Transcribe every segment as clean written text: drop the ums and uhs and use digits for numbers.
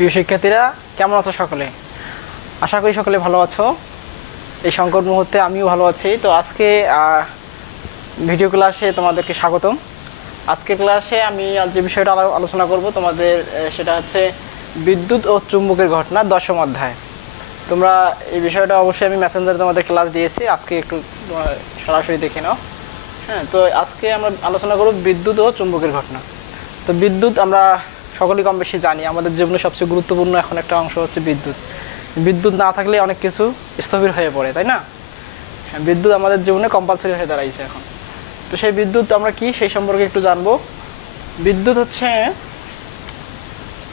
প্রিয় শিক্ষার্থীরা, কেমন আছো সকলে? আশা করি সকলে ভালো আছো। এই সংকট মুহূর্তে আমিও ভালো আছি। তো আজকে ভিডিও ক্লাসে তোমাদেরকে স্বাগতম। আজকের ক্লাসে আমি যে বিষয়টা আলোচনা করব তোমাদের, সেটা হচ্ছে বিদ্যুৎ ও চুম্বকের ঘটনা, 10ম অধ্যায়। তোমরা এই বিষয়টা অবশ্যই আমি মেসেঞ্জারে তোমাদের ক্লাস দিয়েছি, আজকে একটু সরাসরি দেখে নাও। হ্যাঁ, তো আজকে আমরা আলোচনা করব বিদ্যুৎ ও চুম্বকের ঘটনা। তো বিদ্যুৎ আমরা সকলেই কম বেশি জানি, আমাদের জীবনে সবচেয়ে গুরুত্বপূর্ণ এখন একটা অংশ হচ্ছে বিদ্যুৎ। বিদ্যুৎ না থাকলে অনেক কিছু স্থবির হয়ে পড়ে, তাই না? হ্যাঁ, বিদ্যুৎ আমাদের জীবনে কম্পালসারি হয়ে দাঁড়াইছে এখন। তো সেই বিদ্যুৎ আমরা কি, সেই সম্পর্কে একটু জানবো। বিদ্যুৎ হচ্ছে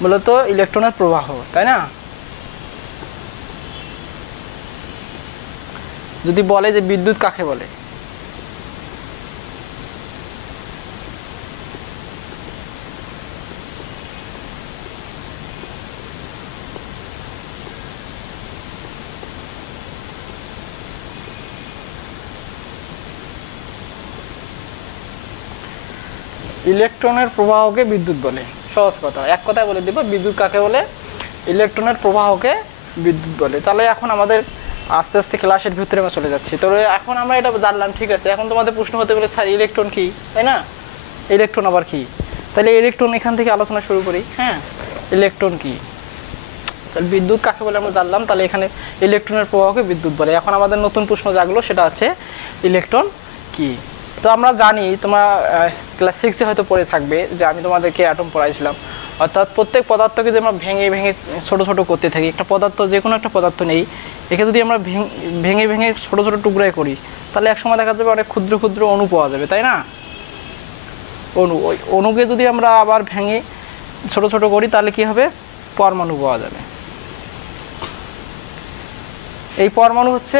মূলত ইলেকট্রনের প্রবাহ, তাই না? যদি বলে যে বিদ্যুৎ কাকে বলে, ইলেকট্রনের প্রবাহকে বিদ্যুৎ বলে। সহজ কথা, এক কথায় বলে দিব, বিদ্যুৎ কাকে বলে? ইলেকট্রনের প্রবাহকে বিদ্যুৎ বলে। তাহলে এখন আমাদের আস্তে আস্তে ক্লাসের ভিতরে আমরা চলে যাচ্ছি। তবে এখন আমরা এটা জানলাম, ঠিক আছে। এখন তোমাদের প্রশ্ন হতে গেলে, স্যার ইলেকট্রন কি, তাই না? ইলেকট্রন আবার কি? তাহলে ইলেকট্রন এখান থেকে আলোচনা শুরু করি। হ্যাঁ, ইলেকট্রন কি, তাহলে বিদ্যুৎ কাকে বলে আমরা জানলাম। তাহলে এখানে ইলেকট্রনের প্রবাহকে বিদ্যুৎ বলে। এখন আমাদের নতুন প্রশ্ন জাগলো, সেটা হচ্ছে ইলেকট্রন কি। তো আমরা জানি, তোমরা ক্লাস 6-এ হয়তো পড়ে থাকবে যে আমি তোমাদেরকে অ্যাটম পড়াইছিলাম। অর্থাৎ প্রত্যেক পদার্থকে যে আমরা ভেঙে ভেঙে ছোট ছোট করতে থাকি, একটা পদার্থ, যে কোনো একটা পদার্থ নেই, একে যদি আমরা ভেঙে ভেঙে ছোট ছোট টুকরায় করি, তাহলে একসময় দেখা যাবে অনেক ক্ষুদ্র ক্ষুদ্র অণু পাওয়া যাবে, তাই না? অণু, ওই অণুকে যদি আমরা আবার ভেঙে ছোট ছোট করি, তাহলে কি হবে? পরমাণু পাওয়া যাবে। এই পরমাণু হচ্ছে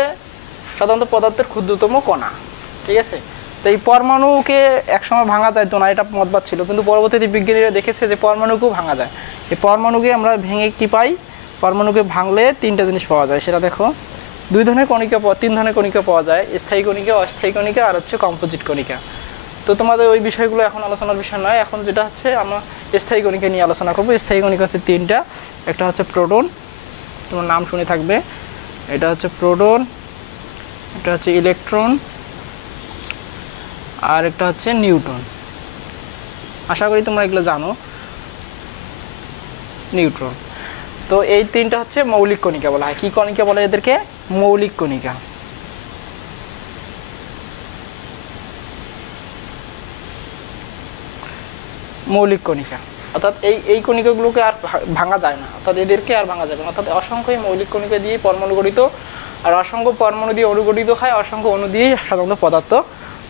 সাধারণত পদার্থের ক্ষুদ্রতম কণা, ঠিক আছে? তো এই পরমাণুকে একসময় ভাঙা যায় তো না, এটা মতবাদ ছিল, কিন্তু পরবর্তীতে বিজ্ঞানীরা দেখেছে যে পরমাণুকেও ভাঙা যায়। এই পরমাণুকে আমরা ভেঙে কি পাই? পরমাণুকে ভাঙলে তিনটা জিনিস পাওয়া যায়, সেটা দেখো। তিন ধরনের কণিকা পাওয়া যায়, স্থায়ী কণিকা, অস্থায়ী কণিকা, আর হচ্ছে কম্পোজিট কণিকা। তো তোমাদের ওই বিষয়গুলো এখন আলোচনার বিষয় নয়। এখন যেটা হচ্ছে, আমরা স্থায়ী কণিকা নিয়ে আলোচনা করবো। স্থায়ী কণিকা হচ্ছে তিনটা। একটা হচ্ছে প্রোটন, তোমার নাম শুনে থাকবে, এটা হচ্ছে প্রোটন, এটা হচ্ছে ইলেকট্রন, আর একটা হচ্ছে নিউট্রন। আশা করি তোমরা এগুলো জানো, নিউট্রন। তো এই তিনটা হচ্ছে মৌলিক কণিকা বলা হয়। কি কণিকা বলে এদেরকে? মৌলিক কণিকা। মৌলিক কণিকা অর্থাৎ এই কণিকাগুলোকে আর ভাঙা যায় না, অর্থাৎ এদেরকে আর ভাঙা যাবে না। অর্থাৎ অসংখ্য মৌলিক কণিকা দিয়ে পরমাণু গঠিত, আর অসংখ্য পরমাণু দিয়ে অণু গঠিত হয়, অসংখ্য অণু দিয়েই সাধারণত পদার্থ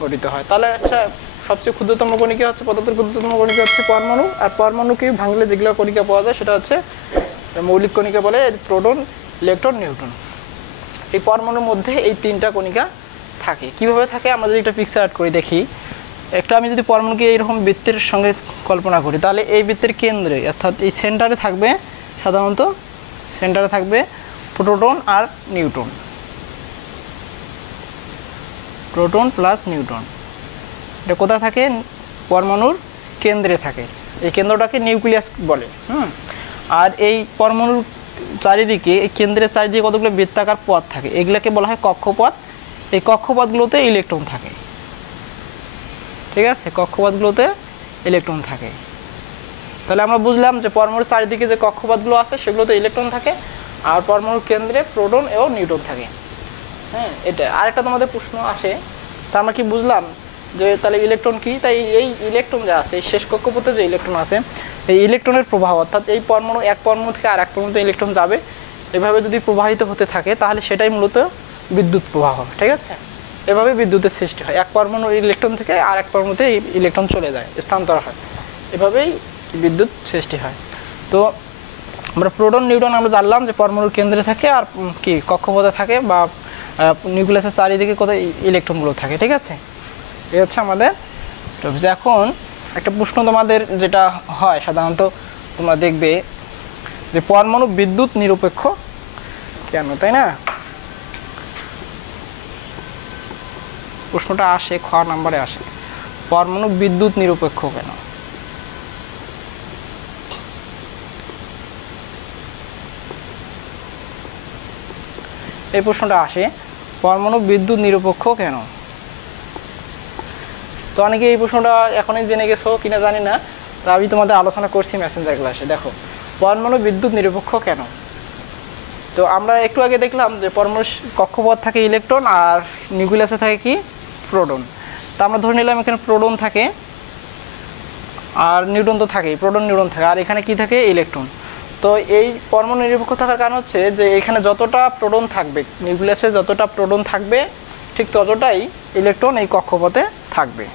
গঠিত হয়। তাহলে আচ্ছা, সবচেয়ে ক্ষুদ্রতম কণিকা হচ্ছে, পদার্থের ক্ষুদ্রতম কণিকা হচ্ছে পরমাণু, আর পরমাণুকে ভাঙলে যেগুলো কণিকা পাওয়া যায় সেটা হচ্ছে মৌলিক কণিকা বলে, প্রোটন, ইলেকট্রন, নিউট্রন। এই পরমাণুর মধ্যে এই তিনটা কণিকা থাকে। কিভাবে থাকে আমরা যদি একটা পিকচার আর্ট করে দেখি, একটা আমি যদি পরমাণুকে এইরকম বৃত্তের সঙ্গে কল্পনা করি, তাহলে এই বৃত্তের কেন্দ্রে অর্থাৎ এই সেন্টারে থাকবে, সাধারণত সেন্টারে থাকবে প্রোটন আর নিউট্রন, প্রোটন প্লাস নিউট্রন। এটা কোথায় থাকে? পরমাণুর কেন্দ্রে থাকে। এই কেন্দ্রটাকে নিউক্লিয়াস বলে। আর এই পরমাণুর চারিদিকে, এই কেন্দ্রের চারিদিকে কতগুলো বৃত্তাকার পথ থাকে, এগুলোকে বলা হয় কক্ষপথ। এই কক্ষপথগুলোতে ইলেকট্রন থাকে, ঠিক আছে? কক্ষপথগুলোতে ইলেকট্রন থাকে। তাহলে আমরা বুঝলাম যে পরমাণুর চারিদিকে যে কক্ষপথগুলো আছে সেগুলোতে ইলেকট্রন থাকে, আর পরমাণুর কেন্দ্রে প্রোটন এবং নিউট্রন থাকে। হ্যাঁ, এটা আরেকটা তোমাদের প্রশ্ন আসে, তা আমরা কি বুঝলাম যে তাহলে ইলেকট্রন কি? তাই এই ইলেকট্রন যা আছে, শেষ কক্ষপথে যে ইলেকট্রন আছে, এই ইলেকট্রনের প্রবাহ, অর্থাৎ এই পরমাণু, এক পরমাণু থেকে আর এক পরমাণুতে ইলেকট্রন যাবে, এভাবে যদি প্রবাহিত হতে থাকে, তাহলে সেটাই মূলত বিদ্যুৎ প্রবাহ, ঠিক আছে? এভাবে বিদ্যুতের সৃষ্টি হয়। এক পরমাণুর ইলেকট্রন থেকে আর এক পরমাণুতে ইলেকট্রন চলে যায়, স্থানান্তর হয়, এভাবেই বিদ্যুৎ সৃষ্টি হয়। তো আমরা প্রোটন, নিউট্রন আমরা জানলাম যে পরমাণুর কেন্দ্রে থাকে, আর কি কক্ষপথে থাকে, বা নিউক্লিয়াসের চারিদিকে কোথায় ইলেকট্রনগুলো থাকে, ঠিক আছে? এই হচ্ছে আমাদের টপিক। এখন একটা প্রশ্ন তোমাদের যেটা হয় সাধারণত, তোমরা দেখবে যে পরমাণু বিদ্যুৎ নিরপেক্ষ কেন, তাই না? প্রশ্নটা আসে, খ নাম্বারে আসে, পরমাণু বিদ্যুৎ নিরপেক্ষ কেন? এই প্রশ্নটা আসে, পরমাণু বিদ্যুৎ নিরপেক্ষ কেন? তো অনেকে এই প্রশ্নটা এখনই জেনে গেছো কিনা জানি না, তা আমি তোমাদের আলোচনা করছি মেসেঞ্জার ক্লাসে। দেখো, পরমাণু বিদ্যুৎ নিরপেক্ষ কেন? তো আমরা একটু আগে দেখলাম যে পরমাণুর কক্ষপথ থাকে ইলেকট্রন আর নিউক্লিয়াসে থাকে কি প্রোটন। তা আমরা ধরে নিলাম এখানে প্রোটন থাকে আর নিউট্রন তো থাকেই, প্রোটন নিউট্রন থাকে, আর এখানে কি থাকে ইলেকট্রন। তো এই পরমাণু নিরপেক্ষ থাকার কারণ হচ্ছে যে এখানে যতটা প্রোটন থাকবে, নিউক্লিয়াসে যতটা প্রোটন থাকবে ঠিক ততটাই ইলেকট্রন এই কক্ষপথে থাকবে।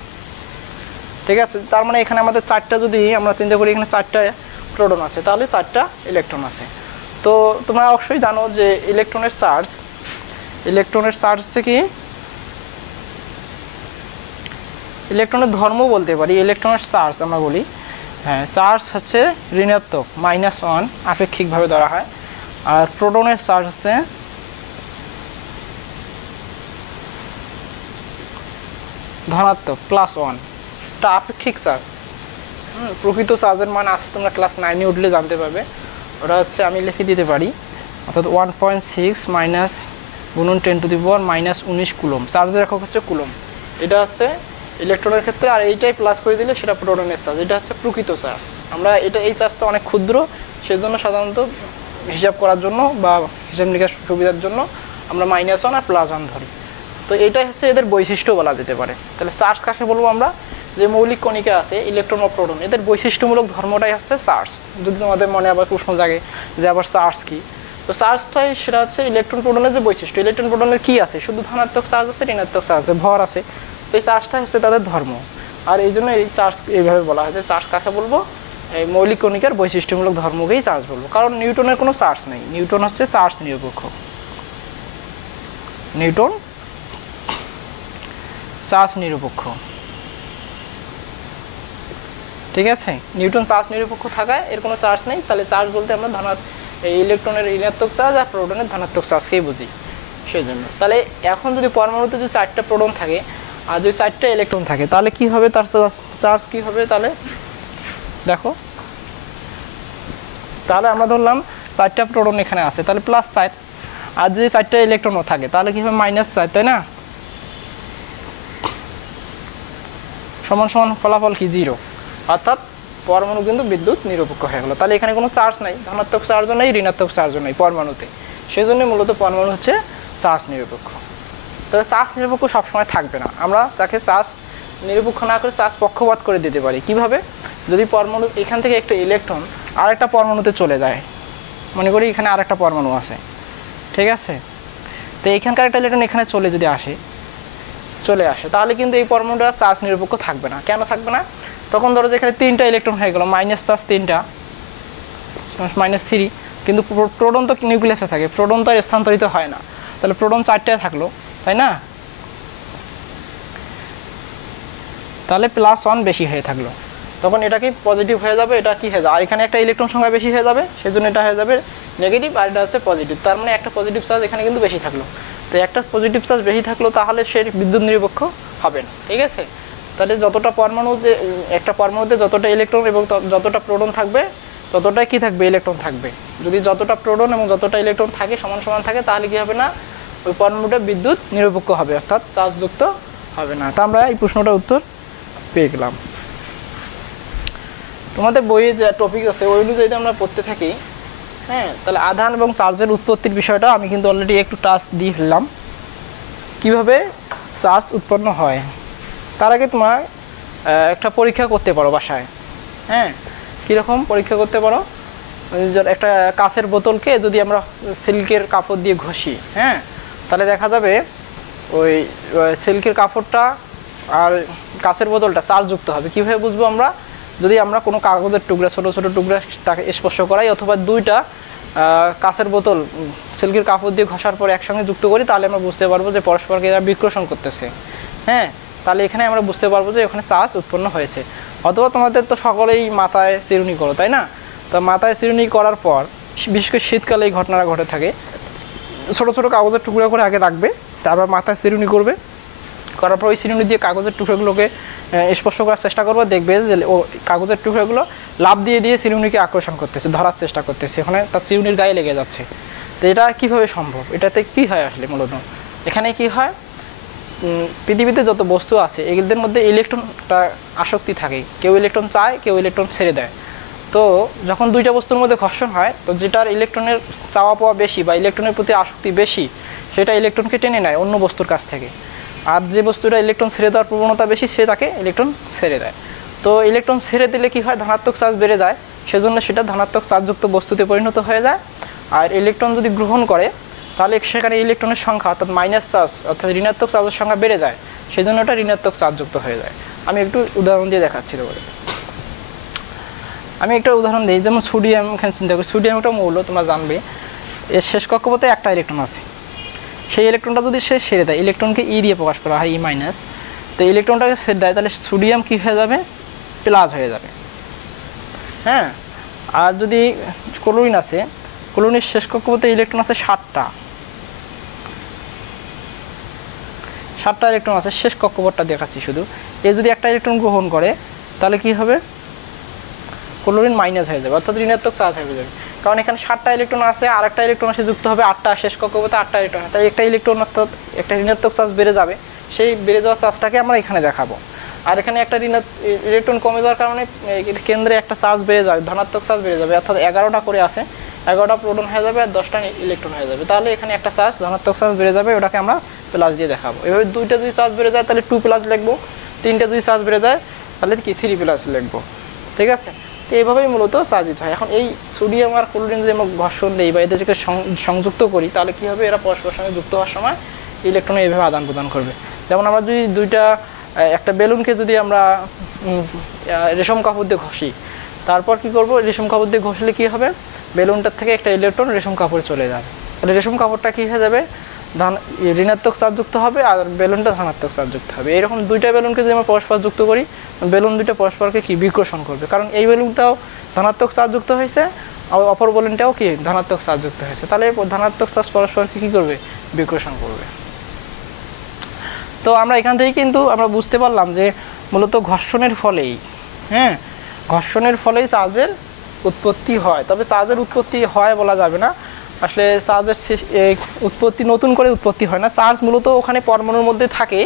ঠিক আছে, তার মানে এখানে আমাদের চারটা, যদি আমরা চিন্তা করি এখানে চারটা প্রোটন আছে তাহলে চারটা ইলেকট্রন আছে। তো তোমরা অবশ্যই জানো যে ইলেকট্রনের চার্জ হচ্ছে কি, ইলেকট্রনের ধর্ম বলতে পারি, ইলেকট্রনের চার্জ আমরা বলি, হ্যাঁ চার্জ হচ্ছে ঋণাত্মক -1 আপেক্ষিকভাবে ধরা হয়, আর প্রোটনের চার্জ হচ্ছে ধনাত্মক +1, এটা আপেক্ষিক চার্জ। প্রকৃত চার্জের মান আছে, তোমরা ক্লাস 9-এ উঠলে জানতে পারবে। ওটা হচ্ছে আমি লিখে দিতে পারি, অর্থাৎ 1.6 মাইনাস গুণন 10⁻⁻19 কুলম, চার্জের একক হচ্ছে কুলম। এটা হচ্ছে ইলেকট্রনের ক্ষেত্রে, আর এইটাই প্লাস করে দিলে সেটা প্রোটনের চার্জ, এটা হচ্ছে প্রকৃত চার্জ। আমরা এই চার্জটা অনেক ক্ষুদ্র, সেজন্য সাধারণত হিসাব করার জন্য বা হিসাব নিকাশ সুবিধার জন্য আমরা -1 আর +1 ধরি। তো এটাই হচ্ছে এদের বৈশিষ্ট্য বলা যেতে পারে। তাহলে চার্জ কাকে বলবো আমরা? যে মৌলিক কণিকা আছে ইলেকট্রন ও প্রোটন, এদের বৈশিষ্ট্যমূলক ধর্মটাই হচ্ছে চার্জ। যদি তোমাদের মনে আবার প্রশ্ন জাগে যে আবার চার্জ কি, তো চার্জটাই সেটা হচ্ছে ইলেকট্রন প্রোটনের যে বৈশিষ্ট্য। ইলেকট্রন প্রোটনের কি আছে? শুধু ধনাত্মক চার্জ আছে, ঋণাত্মক চার্জ আছে, ভর আছে। তো এই চার্জটা হচ্ছে তাদের ধর্ম, আর এই জন্য এই চার্জ এইভাবে বলা হয় যে চার্জ কাকে বলবো? এই মৌলিক কণিকার বৈশিষ্ট্যমূলক ধর্মকেই চার্জ বলবো। কারণ নিউটনের কোনো চার্জ নেই, নিউটন হচ্ছে চার্জ নিরপেক্ষ, নিউটন চার্জ নিরপেক্ষ। ঠিক আছে, নিউটন চার্জ নিরপেক্ষ থাকায় এর কোনো চার্জ নেই। তাহলে চার্জ বলতে আমরা ইলেকট্রনের ঋণাত্মক চার্জ আর প্রোটনের ধনাত্মক চার্জকেই বুঝি, সেই জন্য। তাহলে এখন যদি পরমাণুতে যদি 4টা প্রোটন থাকে আর যদি 4টা ইলেকট্রন থাকে তাহলে কি হবে, তার চার্জ কি হবে? তাহলে দেখো, তাহলে আমরা ধরলাম 4টা প্রোটন এখানে আছে, তাহলে +4, আর যদি 4টা ইলেকট্রনও থাকে তাহলে কি হবে? -4, তাই না? সমান সমান ফলাফল কি 0, অর্থাৎ পরমাণু কিন্তু বিদ্যুৎ নিরপেক্ষ হয়ে গেল। তাহলে এখানে কোনো চার্জ নাই, ধনাত্মক চার্জও নেই, ঋণাত্মক চার্জও নেই পরমাণুতে, সেজন্য মূলত পরমাণু হচ্ছে চার্জ নিরপেক্ষ। তবে চার্জ নিরপেক্ষ সবসময় থাকবে না, আমরা তাকে চার্জ নিরপেক্ষ না করে চার্জ পক্ষপাত করে দিতে পারি। কিভাবে? যদি পরমাণু এখান থেকে একটা ইলেকট্রন আরেকটা পরমাণুতে চলে যায়, মনে করি এখানে আরেকটা পরমাণু আছে, ঠিক আছে, তো এইখানকার একটা ইলেকট্রন এখানে চলে আসে, তাহলে কিন্তু এই পরমাণুটা চার্জ নিরপেক্ষ থাকবে না। কেন থাকবে না? তখন ধরো যে এখানে 3টা ইলেকট্রন হয়ে গেল, মাইনাস চার্জ 3টা, -3, কিন্তু প্রোটন তো নিউক্লিয়াসে থাকে, প্রোটন তো স্থানান্তরিত হয় না, তাহলে প্রোটন 4টায় থাকলো, তাই না? তাহলে +1 বেশি হয়ে থাকলো, তখন এটা কি পজিটিভ হয়ে যাবে, এটা কি হয়ে যাবে, আর এখানে একটা ইলেকট্রন সংখ্যা বেশি হয়ে যাবে, সেজন্য এটা হয়ে যাবে নেগেটিভ, আর এটা হচ্ছে পজিটিভ। তার মানে একটা পজিটিভ চার্জ এখানে কিন্তু বেশি থাকলো। তো একটা পজিটিভ চার্জ বেশি থাকলো, তাহলে সে বিদ্যুৎ নিরপেক্ষ হবে না। ঠিক আছে, তাহলে যতটা পরমাণুতে, একটা পরমাণুতে যতটা ইলেকট্রন এবং যতটা প্রোটন থাকবে ততটাই কি থাকবে? ইলেকট্রন থাকবে। যদি যতটা প্রোটন এবং যতটা ইলেকট্রন থাকে সমান সমান থাকে, তাহলে কি হবে না? ওই পরমাণুটা বিদ্যুৎ নিরপেক্ষ হবে, অর্থাৎ চার্জযুক্ত হবে না। তা আমরা এই প্রশ্নটার উত্তর পেয়ে গেলাম। তোমাদের বইয়ে যে টপিক আছে ওই অনুযায়ী আমরা পড়তে থাকি, হ্যাঁ, তাহলে আধান এবং চার্জের উৎপত্তির বিষয়টা আমি কিন্তু অলরেডি একটু টাচ দিয়ে ফেললাম, কীভাবে চার্জ উৎপন্ন হয়। তার আগে তোমার একটা পরীক্ষা করতে পারো বাসায়, হ্যাঁ, কীরকম পরীক্ষা করতে পারো? একটা কাঁচের বোতলকে যদি আমরা সিল্কের কাপড় দিয়ে ঘষি, হ্যাঁ, তাহলে দেখা যাবে ওই সিল্কের কাপড়টা আর কাঁচের বোতলটা চার্জযুক্ত হবে। কীভাবে বুঝবো আমরা? যদি আমরা কোনো কাগজের টুকরা, ছোটো ছোটো টুকরা তাকে স্পর্শ করাই, অথবা 2টা কাঁচের বোতল সিল্কের কাপড় দিয়ে ঘষার পরে একসঙ্গে যুক্ত করি, তাহলে আমরা বুঝতে পারবো যে পরস্পরকে এরা বিকর্ষণ করতেছে, হ্যাঁ, তাহলে এখানে আমরা বুঝতে পারবো যে ওখানে চার্জ উৎপন্ন হয়েছে। অথবা তোমাদের তো সকলেই মাথায় চিরুনি করো, তাই না? তো মাথায় চিরুনি করার পর, বিশেষ করে শীতকালে এই ঘটনাটা ঘটে থাকে, ছোটো ছোটো কাগজের টুকরা করে আগে রাখবে, তারপর মাথায় চিরুনি করবে, করার পর ওই চিরুনি দিয়ে কাগজের টুকরোগুলোকে স্পর্শ করার চেষ্টা করবে, দেখবে যে ও কাগজের টুকরোগুলো লাভ দিয়ে চিরুনিকে আকর্ষণ করতেছে, ধরার চেষ্টা করতেছে, ওখানে তার চিরুনির গায়ে লেগে যাচ্ছে। তো এটা কীভাবে সম্ভব, এটাতে কী হয় আসলে মূলত এখানে কি হয়, পৃথিবীতে যত বস্তু আছে এগুলোদের মধ্যে ইলেকট্রনটা আসক্তি থাকে, কেউ ইলেকট্রন চায় কেউ ইলেকট্রন ছেড়ে দেয়। তো যখন দুইটা বস্তুর মধ্যে ঘর্ষণ হয় তো যেটার ইলেকট্রনের চাওয়া পাওয়া বেশি বা ইলেকট্রনের প্রতি আসক্তি বেশি সেটা ইলেকট্রনকে টেনে নেয় অন্য বস্তুর কাছ থেকে, আর যে বস্তুটা ইলেকট্রন ছেড়ে দেওয়ার প্রবণতা বেশি সে তাকে ইলেকট্রন ছেড়ে দেয়। তো ইলেকট্রন ছেড়ে দিলে কি হয়, ধনাত্মক চার্জ বেড়ে যায়, সেজন্য সেটা ধনাত্মক চার্জযুক্ত বস্তুতে পরিণত হয়ে যায়। আর ইলেকট্রন যদি গ্রহণ করে তাহলে সেখানে ইলেকট্রনের সংখ্যা অর্থাৎ মাইনাস চার্জ অর্থাৎ ঋণাত্মক চার্জের সংখ্যা বেড়ে যায়, সেজন্য এটা ঋণাত্মক চার্জযুক্ত হয়ে যায়। আমি একটু উদাহরণ দিয়ে দেখাচ্ছি। আমি একটা উদাহরণ দিই, যেমন সোডিয়াম, এখানে চিন্তা করি সোডিয়াম একটা মৌল, তোমরা জানবে এর শেষ কক্ষপথে একটা ইলেকট্রন আছে, সেই ইলেকট্রনটা যদি সে ছেড়ে দেয়, ইলেকট্রনকে ই দিয়ে প্রকাশ করা হয়, ই মাইনাস, তো ইলেকট্রনটাকে ছেড়ে দেয় তাহলে সোডিয়াম কী হয়ে যাবে, প্লাস হয়ে যাবে। হ্যাঁ, আর যদি ক্লোরিন আছে, ক্লোরিনের শেষ কক্ষপথে ইলেকট্রন আছে 7টা ইলেকট্রন আছে, শেষ কক্ষপথটা দেখাচ্ছি শুধু, এ যদি একটা ইলেকট্রন গ্রহণ করে তাহলে কি হবে, ক্লোরিন মাইনাস হয়ে যাবে অর্থাৎ ঋণাত্মক চার্জ হয়ে যাবে, কারণ এখানে 7টা ইলেকট্রন আছে আর একটা ইলেকট্রন আসে যুক্ত হবে 8টা, শেষ কক্ষপথে 8টা ইলেকট্রন, তাই একটা ইলেকট্রন অর্থাৎ একটা ঋণাত্মক চার্জ বেড়ে যাবে, সেই বেড়ে যাওয়া চার্জটাকে আমরা এখানে দেখাবো। আর এখানে একটা ইলেকট্রন কমে যাওয়ার কারণে কেন্দ্রে একটা চার্জ বেড়ে যাবে, ধনাত্মক চার্জ বেড়ে যাবে, অর্থাৎ 11টা করে আছে, 11টা প্রোটন হয়ে যাবে আর 10টা ইলেকট্রন হয়ে যাবে, তাহলে এখানে একটা চার্জ ধনাত্মক চার্জ বেড়ে যাবে, ওটাকে আমরা প্লাস দিয়ে দেখাবো। এভাবে দুইটা যদি চার্জ বেড়ে যায় তাহলে 2 প্লাস লিখবো, তিনটা যদি চার্জ বেড়ে যায় তাহলে কি 3 প্লাস লিখবো, ঠিক আছে। তো এইভাবেই মূলত চার্জ দিতে হয়। এখন এই সোডিয়াম আর ক্লোরিন যদি আমরা ঘর্ষণ দিই বা এদেরকে সংযুক্ত করি তাহলে কি হবে, এরা পরস্পরের সঙ্গে যুক্ত হওয়ার সময় ইলেকট্রন এইভাবে আদান প্রদান করবে। যেমন আমরা যদি একটা বেলুনকে যদি আমরা রেশম কাপড় দিয়ে ঘষি, তারপর কি করব, রেশম কাপড় দিয়ে ঘষলে কি হবে, বেলুনটার থেকে একটা ইলেকট্রন রেশম কাপড়ে চলে যাবে, তাহলে রেশম কাপড়টা কি হয়ে যাবে, ঋণাত্মক চার্জযুক্ত হবে আর বেলুনটা ধনাত্মক চার্জযুক্ত হবে। এরকম দুইটা বেলুনকে যদি আমরা পরস্পর যুক্ত করি, বেলুন দুইটা পরস্পরকে কি বিকর্ষণ করবে, কারণ এই বেলুনটাও ধনাত্মক চার্জযুক্ত হয়েছে আর অপর বেলুনটাও কি ধনাত্মক চার্জযুক্ত হয়েছে, তাহলে ধনাত্মক চার্জ পরস্পরকে কি করবে, বিকর্ষণ করবে। তো আমরা এখান থেকে কিন্তু আমরা বুঝতে পারলাম যে মূলত ঘর্ষণের ফলেই, হ্যাঁ, ঘর্ষণের ফলেই চার্জের উৎপত্তি হয়। তবে চার্জের উৎপত্তি হয় বলা যাবে না, আসলে চার্জের উৎপত্তি নতুন করে উৎপত্তি হয় না, চার্জ মূলত ওখানে পরমাণুর মধ্যে থাকে।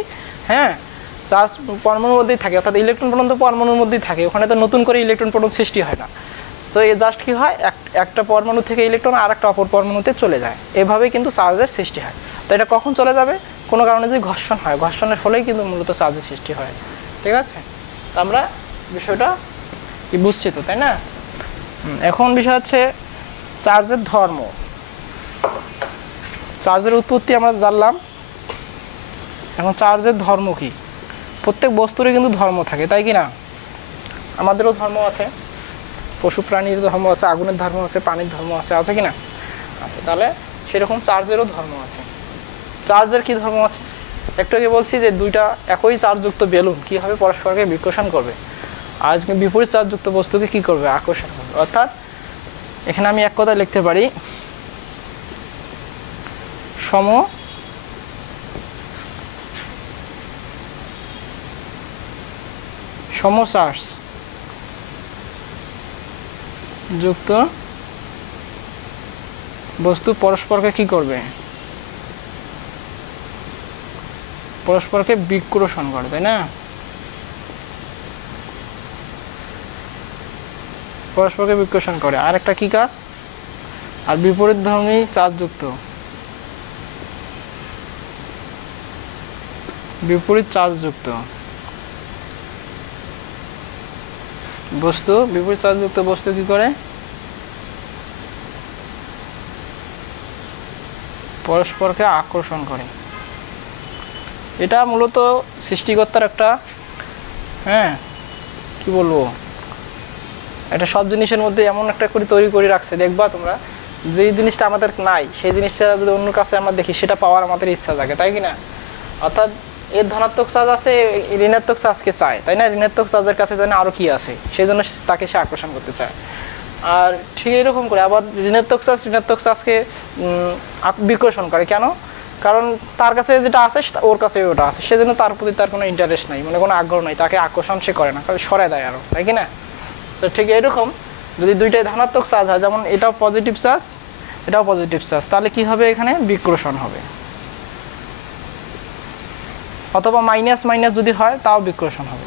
হ্যাঁ, চার্জ পরমাণুর মধ্যেই থাকে, অর্থাৎ ইলেকট্রন প্রোটন তো পরমাণুর মধ্যেই থাকে, ওখানে তো নতুন করে ইলেকট্রন প্রোটন সৃষ্টি হয় না। তো এই জাস্ট কী হয়, একটা পরমাণু থেকে ইলেকট্রন আর একটা অপর পরমাণুতে চলে যায়, এভাবেই কিন্তু চার্জের সৃষ্টি হয়। তো এটা কখন চলে যাবে, কোনো কারণে যদি ঘর্ষণ হয়, ঘর্ষণের ফলেই কিন্তু মূলত চার্জের সৃষ্টি হয়, ঠিক আছে। তো আমরা বিষয়টা কি বুঝছি তো, তাই না। এখন বিষয় হচ্ছে চার্জের ধর্ম। চার্জের উৎপত্তি আমরা জানলাম, এখন চার্জের ধর্ম কি। প্রত্যেক বস্তুরই কিন্তু ধর্ম থাকে, তাই কি না, আমাদেরও ধর্ম আছে, পশু প্রাণীর ধর্ম আছে, আগুনের ধর্ম আছে, পানির ধর্ম আছে, আছে কি না, আছে। তাহলে সেরকম চার্জেরও ধর্ম আছে। চার্জের কি ধর্ম আছে, একটু আগে বলছি যে দুইটা একই চার্জযুক্ত বেলুন কি হবে, পরস্পরকে বিকর্ষণ করবে, আর বিপরীত চার্জযুক্ত বস্তুকে কি করবে, আকর্ষণ করবে। অর্থাৎ এখানে আমি এক কথায় লিখতে পারি সমচার্জ যুক্ত বস্তু পরস্পরকে কি করবে, পরস্পরকে বিকর্ষণ করে, তাই না, পরস্পরকে বিকর্ষণ করে। আর একটা কি কাজ, আর বিপরীত ধর্মী চার্জযুক্ত বিপরীত চার্জযুক্ত বস্তু, বিপরীত চার্জযুক্ত বস্তু কি করে, পরস্পরকে আকর্ষণ করে। এটা মূলত সৃষ্টিকর্তার একটা, হ্যাঁ কি বলবো, এটা সব জিনিসের মধ্যে এমন একটা করে তৈরি করে রাখছে, দেখবা তোমরা যেই জিনিসটা আমাদের নাই সেই জিনিসটা যদি অন্য কাছে আমরা দেখি সেটা পাওয়ার আমাদের ইচ্ছা জাগে, তাই কি না। অর্থাৎ এর ধনাত্মক চার্জ আছে, ঋণাত্মক চার্জকে চায়, তাই না, ঋণাত্মক চার্জের কাছে জানে আরো কি আছে, সেই জন্য তাকে সে আকর্ষণ করতে চায়। আর ঠিক এরকম করে আবার ঋণাত্মক চার্জকে বিকর্ষণ করে, কেন, কারণ তার কাছে যেটা আছে ওর কাছে ওটা আছে, সেজন্য তার প্রতি তার কোনো ইন্টারেস্ট নাই, মানে কোনো আগ্রহ নাই, তাকে আকর্ষণ সে করে না, সরায় দেয় আরো, তাই কি না। তো ঠিক এরকম যদি দুইটাই ধনাত্মক চার্জ হয়, যেমন এটা পজিটিভ চার্জ এটাও পজিটিভ চার্জ, তাহলে কি হবে এখানে বিক্রোশন হবে, অথবা মাইনাস মাইনাস যদি হয় তাও বিক্রোশন হবে,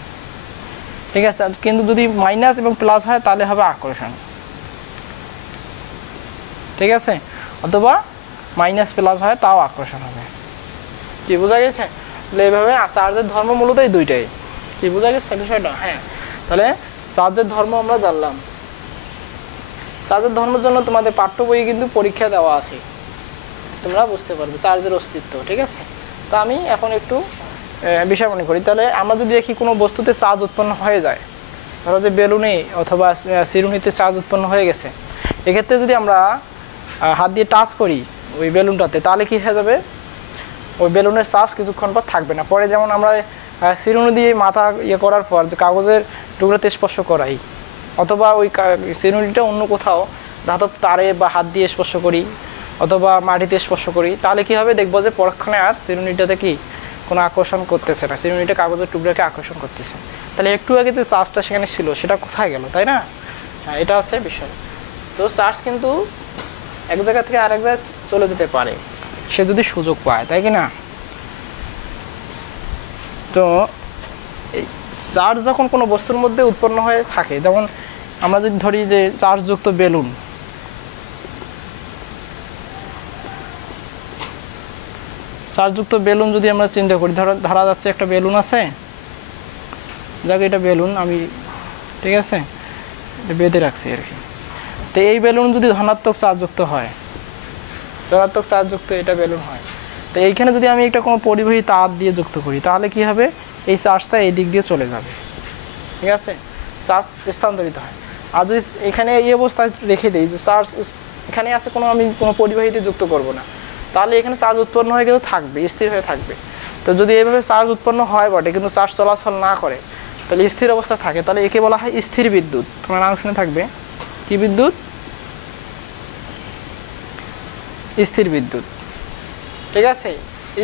ঠিক আছে। কিন্তু যদি মাইনাস এবং প্লাস হয় তাহলে হবে আকর্ষণ, ঠিক আছে, অথবা মাইনাস প্লাস হয় তাও আকর্ষণ হবে। কি বোঝা গেছে? তাহলে এইভাবে চার্জের ধর্ম মূলত এই দুইটাই। কি বোঝা গেছে বিষয়টা? হ্যাঁ, তাহলে চার্জের ধর্ম আমরা জানলাম। চার্জের ধর্মের জন্য তোমাদের পাঠ্য বইয়ে কিন্তু পরীক্ষা দেওয়া আছে, তোমরা বুঝতে পারবে চার্জের অস্তিত্ব, ঠিক আছে। তো আমি এখন একটু বিষয় মনে করি। তাহলে আমরা যদি দেখি কোনো বস্তুতে চার্জ উৎপন্ন হয়ে যায়, ধরো যে বেলুনে অথবা চিরুনিতে চার্জ উৎপন্ন হয়ে গেছে, এক্ষেত্রে যদি আমরা হাত দিয়ে টাচ করি ওই বেলুনটাতে, তাহলে কি হয়ে যাবে, ওই বেলুনের চার্জ কিছুক্ষণ পর থাকবে না। পরে যেমন আমরা চিরুনি দিয়ে মাথা করার পর যে কাগজের টুকরোতে স্পর্শ করাই, অথবা ওই চিরুনিটা অন্য কোথাও ধাতব তারে বা হাত দিয়ে স্পর্শ করি, অথবা মাটিতে স্পর্শ করি, তাহলে কি হবে, দেখবো যে পরক্ষণে আর চিরুনিটাতে কি কোনো আকর্ষণ করতেছে না, চিরুনিটা কাগজের টুকরাকে আকর্ষণ করতেছে। তাহলে একটু আগে যে চার্জটা সেখানে ছিল সেটা কোথায় গেল, তাই না? হ্যাঁ, এটা হচ্ছে বিষয়। তো চার্জ কিন্তু এক জায়গা থেকে আরেক জায়গায় চলে যেতে পারে সে যদি সুযোগ পায়, তাই কি না? তো এই চার্জ যখন কোনো বস্তুর মধ্যে উৎপন্ন হয়ে থাকে, যেমন আমরা যদি ধরি যে চার্জযুক্ত বেলুন, চার্জযুক্ত বেলুন যদি আমরা চিন্তা করি, ধরা যাচ্ছে একটা বেলুন আছে, যাকে এটা বেলুন আমি, ঠিক আছে, বেঁধে রাখছি আর কি। তো এই বেলুন যদি ধনাত্মক চার্জযুক্ত হয়, ধনাত্মক চার্জযুক্ত এটা বেলুন হয়, তো এইখানে যদি আমি একটা কোনো পরিবাহী তার দিয়ে যুক্ত করি, তাহলে কি হবে, এই চার্জটা এই দিক দিয়ে চলে যাবে, ঠিক আছে, চার্জ স্থানান্তরিত হয়। আর যদি এখানে এই অবস্থায় রেখে দিই যে চার্জ এখানে আছে, আমি কোনো পরিবাহীতে যুক্ত করব না, তাহলে এখানে চার্জ উৎপন্ন হয়ে কিন্তু থাকবে, স্থির হয়ে থাকবে। তো যদি এইভাবে চার্জ উৎপন্ন হয় বটে কিন্তু চার্জ চলাচল না করে, তাহলে স্থির অবস্থা থাকে, তাহলে একে বলা হয় স্থির বিদ্যুৎ। তোমার নাম শুনে থাকবে, কি বিদ্যুৎ? স্থির বিদ্যুৎ, ঠিক আছে,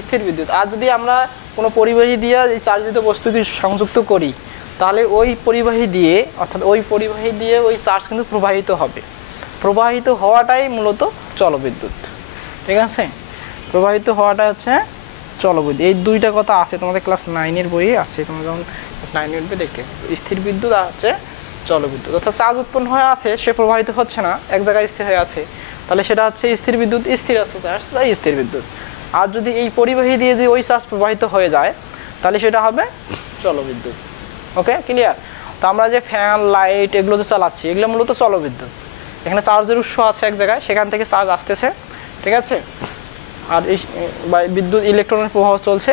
স্থির বিদ্যুৎ। আর যদি আমরা কোনো পরিবাহী দিয়ে এই চার্জিত বস্তুটি সংযুক্ত করি, তাহলে ওই পরিবাহী দিয়ে, অর্থাৎ ওই পরিবাহী দিয়ে ওই চার্জ কিন্তু প্রবাহিত হবে। প্রবাহিত হওয়াটাই মূলত চলবিদ্যুৎ, ঠিক আছে, প্রবাহিত হওয়াটা হচ্ছে চলবিদ্যুৎ। এই দুইটা কথা আছে তোমাদের ক্লাস 9-এর বইয়ে আছে, তোমরা যখন ক্লাস 9 উঠবে দেখে, স্থির বিদ্যুৎ আর হচ্ছে চলবিদ্যুৎ। অর্থাৎ চার্জ উৎপন্ন হয়ে আছে, সে প্রবাহিত হচ্ছে না, এক জায়গায় স্থির হয়ে আছে, তাহলে সেটা হচ্ছে স্থির বিদ্যুৎ। স্থির আছে চার্জ, তাই স্থির বিদ্যুৎ। আর যদি এই পরিবাহী দিয়ে যে ওই চার্জ প্রবাহিত হয়ে যায়, তাহলে সেটা হবে চলবিদ্যুৎ। ওকে, ক্লিয়ার? তো আমরা যে ফ্যান, লাইট এগুলো যে চালাচ্ছি, এগুলো মূলত চলবিদ্যুৎ। এখানে চার্জের উৎস আছে এক জায়গায়, সেখান থেকে চার্জ আসতেছে, ঠিক আছে, আর এই বিদ্যুৎ ইলেকট্রনের প্রবাহ চলছে,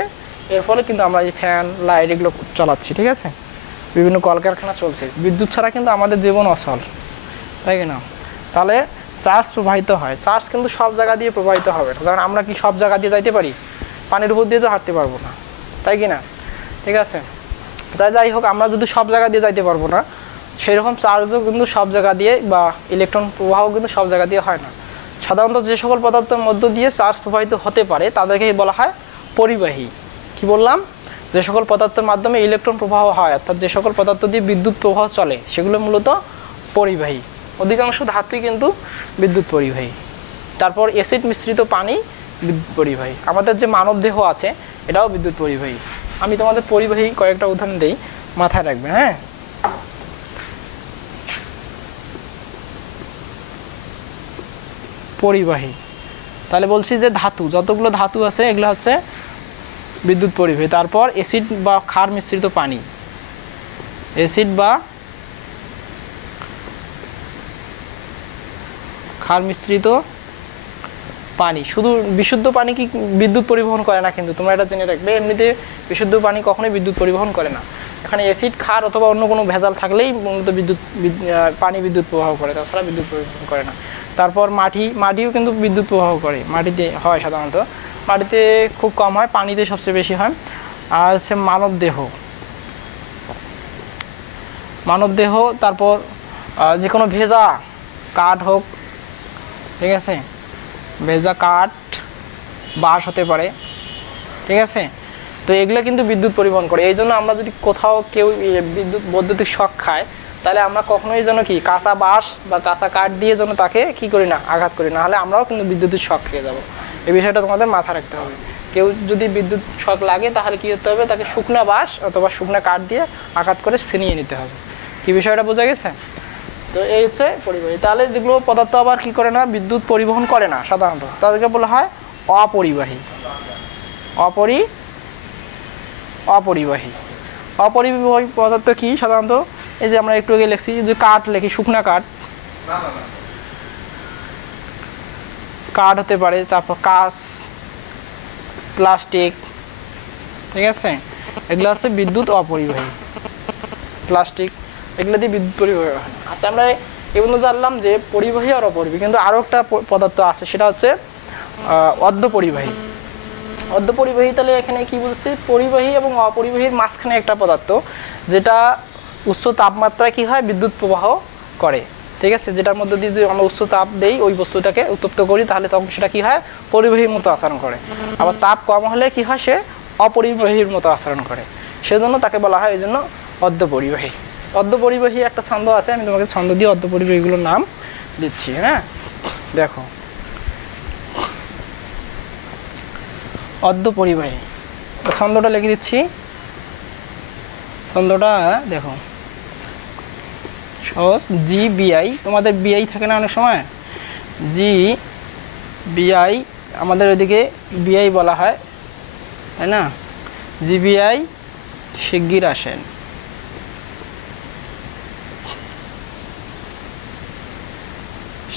এর ফলে কিন্তু আমরা এই ফ্যান, লাইট এগুলো চালাচ্ছি, ঠিক আছে, বিভিন্ন কলকারখানা চলছে। বিদ্যুৎ ছাড়া কিন্তু আমাদের জীবন অচল, তাই কি না? তাহলে চার্জ প্রবাহিত হয়, চার্জ কিন্তু সব জায়গা দিয়ে প্রবাহিত হবে না, কারণ আমরা কি সব জায়গা দিয়ে যাইতে পারি? পানির উপর দিয়ে তো হাঁটতে পারবো না, তাই কি না? ঠিক আছে, তাই যাই হোক, আমরা যদি সব জায়গা দিয়ে যাইতে পারবো না, সেরকম চার্জও কিন্তু সব জায়গা দিয়ে, বা ইলেকট্রন প্রবাহ কিন্তু সব জায়গা দিয়ে হয় না। সাধারণত যে সকল পদার্থের মধ্য দিয়ে চার্জ প্রবাহিত হতে পারে তাদেরকেই বলা হয় পরিবাহী। কি বললাম? যে সকল পদার্থের মাধ্যমে ইলেকট্রন প্রবাহ হয়, অর্থাৎ যে সকল পদার্থ দিয়ে বিদ্যুৎ প্রবাহ চলে, সেগুলো মূলত পরিবাহী। অধিকাংশ ধাতুই কিন্তু বিদ্যুৎ পরিবাহী। তারপর অ্যাসিড মিশ্রিত পানি বিদ্যুৎ পরিবাহী। আমাদের যে মানব দেহ আছে এটাও বিদ্যুৎ পরিবাহী। আমি তোমাদের পরিবাহী কয়েকটা উদাহরণ দেই, মাথায় রাখবে। হ্যাঁ, পরিবাহী, তাহলে বলছি যে ধাতু, যতগুলো ধাতু আছে এগুলো হচ্ছে বিদ্যুৎ পরিবাহী। তারপর অ্যাসিড বা ক্ষার মিশ্রিত পানি, অ্যাসিড বা ক্ষার মিশ্রিত পানি। শুধু বিশুদ্ধ পানি কি বিদ্যুৎ পরিবহন করে না, কিন্তু তোমরা এটা জেনে রাখবে, এমনিতে বিশুদ্ধ পানি কখনোই বিদ্যুৎ পরিবহন করে না। এখানে অ্যাসিড, ক্ষার অথবা অন্য কোনো ভেজাল থাকলেই মূলত পানি বিদ্যুৎ প্রবাহ করে, তাছাড়া বিদ্যুৎ পরিবহন করে না। তারপর মাটিও কিন্তু বিদ্যুৎ প্রবাহ করে, মাটিতে হয় সাধারণত, মাটিতে খুব কম হয়, পানিতে সবচেয়ে বেশি হয়। আর হচ্ছে মানব দেহ, তারপর যে কোনো ভেজা কাঠ হোক, ঠিক আছে, ভেজা কাঠ, বাঁশ হতে পারে, ঠিক আছে, তো এগুলো কিন্তু বিদ্যুৎ পরিবহন করে। এই জন্য আমরা যদি কোথাও কেউ বৈদ্যুতিক শক খায়, তাহলে আমরা কখনোই যেন কি কাঁচা বাঁশ বা কাঁচা কাঠ দিয়ে যেন তাকে কি করি না, আঘাত করি না, হলে আমরাও কিন্তু বিদ্যুতের শক খেয়ে যাব। এই বিষয়টা তোমাদের মাথায় রাখতে হবে। কেউ যদি বিদ্যুৎ শক লাগে তাহলে কি করতে হবে, তাকে শুকনা বাঁশ অথবা শুকনা কাঠ দিয়ে আঘাত করে ছিনিয়ে নিতে হবে। কি বিষয়টা বোঝা গেছে? তো এই হচ্ছে পরিবাহী। তাহলে যেগুলো পদার্থ আবার কি করে না, বিদ্যুৎ পরিবহন করে না সাধারণত, তাদেরকে বলা হয় অপরিবাহী। অপরিবাহী পদার্থ কি সাধারণত, এই যে আমরা একটু আগে লিখছি, যদি কাঠ লিখি, শুকনা কাঠ হতে পারে, তারপর কাঁচ, প্লাস্টিক, ঠিক আছে, এগুলো হচ্ছে বিদ্যুৎ অপরিবাহী। প্লাস্টিক এগুলো দিয়ে বিদ্যুৎ পরিবাহী হয়। আচ্ছা, আমরা এই পর্যন্ত জানলাম যে পরিবাহী আর অপরিবাহী, কিন্তু আরও একটা পদার্থ আছে, সেটা হচ্ছে অর্ধপরিবাহী। অর্ধপরিবাহী, তাহলে এখানে কি বুঝছি, পরিবাহী এবং অপরিবাহীর মাঝখানে একটা পদার্থ, যেটা উচ্চ তাপমাত্রায় কি হয়, বিদ্যুৎ প্রবাহ করে, ঠিক আছে, যেটার মধ্যে দিয়ে যদি আমরা উচ্চ তাপ দেই, ওই বস্তুটাকে উত্তপ্ত করি, তাহলে তখন সেটা কি হয়, পরিবাহীর মতো আচরণ করে। আবার তাপ কম হলে কি হয়, সে অপরিবাহীর মতো আচরণ করে, সেজন্য তাকে বলা হয় এই জন্য অর্ধপরিবাহী। অর্ধপরিবাহী একটা ছন্দ আছে, আমি তোমাকে ছন্দ দিয়ে অর্ধপরিবাহীগুলোর নাম দিচ্ছি। হ্যাঁ, দেখো, অর্ধপরিবাহী ছন্দটা লিখে দিচ্ছি। ছন্দটা দেখো, সহজ, জি বিআই, তোমাদের বিআই থাকে না অনেক সময়, জি বিআই, আমাদের ওইদিকে বিআই বলা হয়, তাই না, জি বিআই শিগগির আসেন।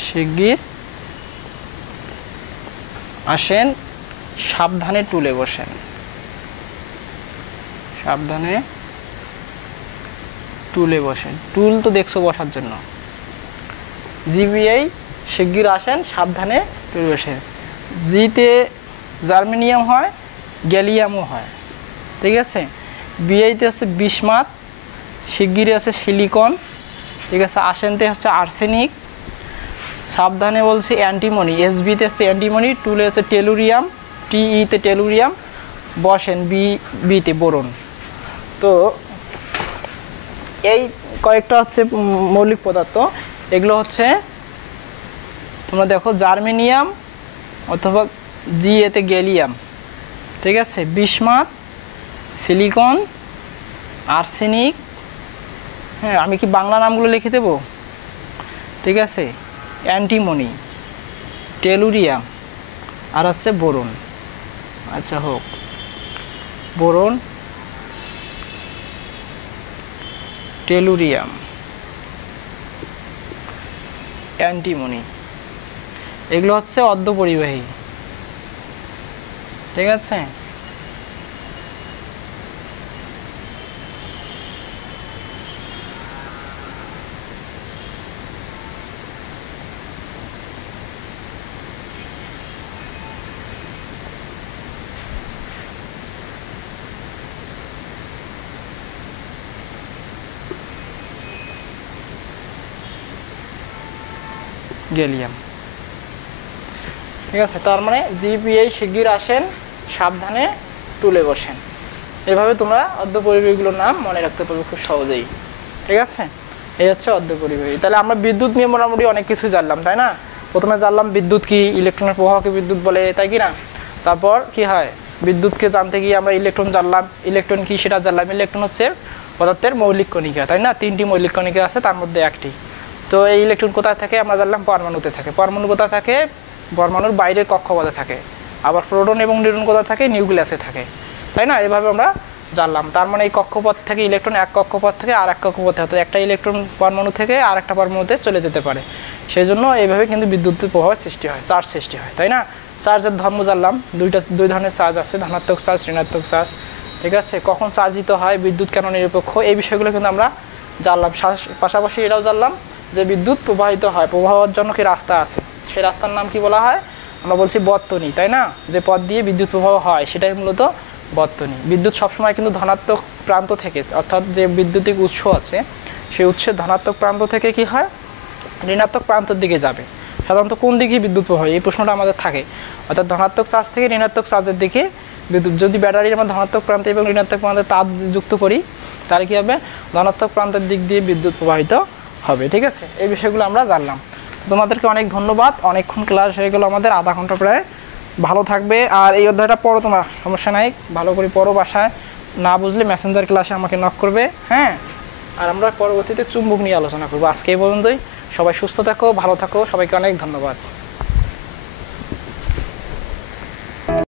শিগগির আসেন, সাবধানে টুলে বসেন। সাবধানে টুলে বসেন, টুল তো দেখছো বসার জন্য। জিবিআই শিগগির আসেন, সাবধানে টুলে বসেন। জিতে জার্মেনিয়াম হয়, গ্যালিয়ামও হয়, ঠিক আছে। বিআইতে হচ্ছে বিসমাথ, শিগগিরে আছে সিলিকন, ঠিক আছে। আসেনতে হচ্ছে আর্সেনিক, সাবধানে বলছে অ্যান্টিমনি, এসবিতে হচ্ছে অ্যান্টিমনি, টুলে হচ্ছে টেলুরিয়াম, টিইতে টেলুরিয়াম, বসেন বিতে বোরন। তো এই কয়েকটা হচ্ছে মৌলিক পদার্থ, এগুলো হচ্ছে তোমরা দেখো, জার্মেনিয়াম অথবা জিএতে গ্যালিয়াম, ঠিক আছে, বিসমাথ, সিলিকন, আর্সেনিক, হ্যাঁ, আমি কি বাংলা নামগুলো লিখে দেবো, ঠিক আছে, অ্যান্টিমনি, টেলুরিয়াম, আর হচ্ছে বোরন। আচ্ছা হোক, বোরন, টেলুরিয়াম, অ্যান্টিমনি, এগুলো হচ্ছে অর্ধপরিবাহী, ঠিক আছে। গ্যালিয়াম, ঠিক আছে। তার মানে জিপিআই শিগগির আসেন, সাবধানে টুলে বসেন। এভাবে তোমরা অর্ধপরিবাহীগুলোর নাম মনে রাখতে পারবে খুব সহজেই, ঠিক আছে। এই হচ্ছে অর্ধপরিবাহী। তাহলে আমরা বিদ্যুৎ নিয়ে মোটামুটি অনেক কিছু জানলাম, তাই না। প্রথমে জানলাম বিদ্যুৎ কি, ইলেকট্রনের প্রবাহকে বিদ্যুৎ বলে, তাই কি না। তারপর কি হয়, বিদ্যুৎকে জানতে গিয়ে আমরা ইলেকট্রন জানলাম, ইলেকট্রন কি সেটা জানলাম। ইলেকট্রন হচ্ছে পদার্থের মৌলিক কণিকা, তাই না, 3টি মৌলিক কণিকা আছে, তার মধ্যে একটি। তো এই ইলেকট্রন কোথায় থাকে আমরা জানলাম, পরমাণুতে থাকে। পরমাণু কোথায় থাকে, পরমাণুর বাইরের কক্ষপথে থাকে। আবার প্রোটন এবং নিউট্রন কোথায় থাকে, নিউক্লিয়াসে থাকে, তাই না। এভাবে আমরা জানলাম। তার মানে এই কক্ষপথ থেকে ইলেকট্রন এক কক্ষপথ থেকে আর এক কক্ষপথে হতো, একটা ইলেকট্রন পরমাণু থেকে আর একটা পরমাণুতে চলে যেতে পারে। সেই জন্য এইভাবে কিন্তু বিদ্যুতের প্রবাহের সৃষ্টি হয়, চার্জ সৃষ্টি হয়, তাই না। চার্জের ধর্ম জানলাম, দুই ধরনের চার্জ আছে, ধনাত্মক চার্জ, ঋণাত্মক চার্জ, ঠিক আছে। কখন চার্জিত হয়, বিদ্যুৎ কেন নিরপেক্ষ, এই বিষয়গুলো কিন্তু আমরা জানলাম। পাশাপাশি এটাও জানলাম যে বিদ্যুৎ প্রবাহিত হয়, প্রবাহের জন্য কি রাস্তা আছে, সেই রাস্তার নাম কি বলা হয়, আমরা বলছি বর্তনী, তাই না। যে পথ দিয়ে বিদ্যুৎ প্রবাহ হয় সেটাই মূলত বর্তনী। বিদ্যুৎ সবসময় কিন্তু ধনাত্মক প্রান্ত থেকে, অর্থাৎ যে বৈদ্যুতিক উৎস আছে সেই উৎসের ধনাত্মক প্রান্ত থেকে কি হয়, ঋণাত্মক প্রান্তের দিকে যাবে। সাধারণত কোন দিকে বিদ্যুৎ প্রবাহ, এই প্রশ্নটা আমাদের থাকে। অর্থাৎ ধনাত্মক চার্জ থেকে ঋণাত্মক চার্জের দিকে বিদ্যুৎ, যদি ব্যাটারির আমরা ধনাত্মক প্রান্তে এবং ঋণাত্মক প্রান্তে তার যুক্ত করি, তাহলে কী হবে, ধনাত্মক প্রান্তের দিক দিয়ে বিদ্যুৎ প্রবাহিত হবে। ঠিক আছে, এই বিষয়গুলো আমরা জানলাম। তোমাদেরকে অনেক ধন্যবাদ। অনেকক্ষণ ক্লাস হয়ে গেল আমাদের, আধা ঘন্টা প্রায়। ভালো থাকবে। আর এই অধ্যায়টা পড়ো তোমরা, সমস্যা নাই, ভালো করে পড়ো বাসায়। না বুঝলে মেসেঞ্জার ক্লাসে আমাকে নক করবে। হ্যাঁ, আর আমরা পরবর্তীতে চুম্বক নিয়ে আলোচনা করবো। আজকে এই পর্যন্তই। সবাই সুস্থ থাকো, ভালো থাকো, সবাইকে অনেক ধন্যবাদ।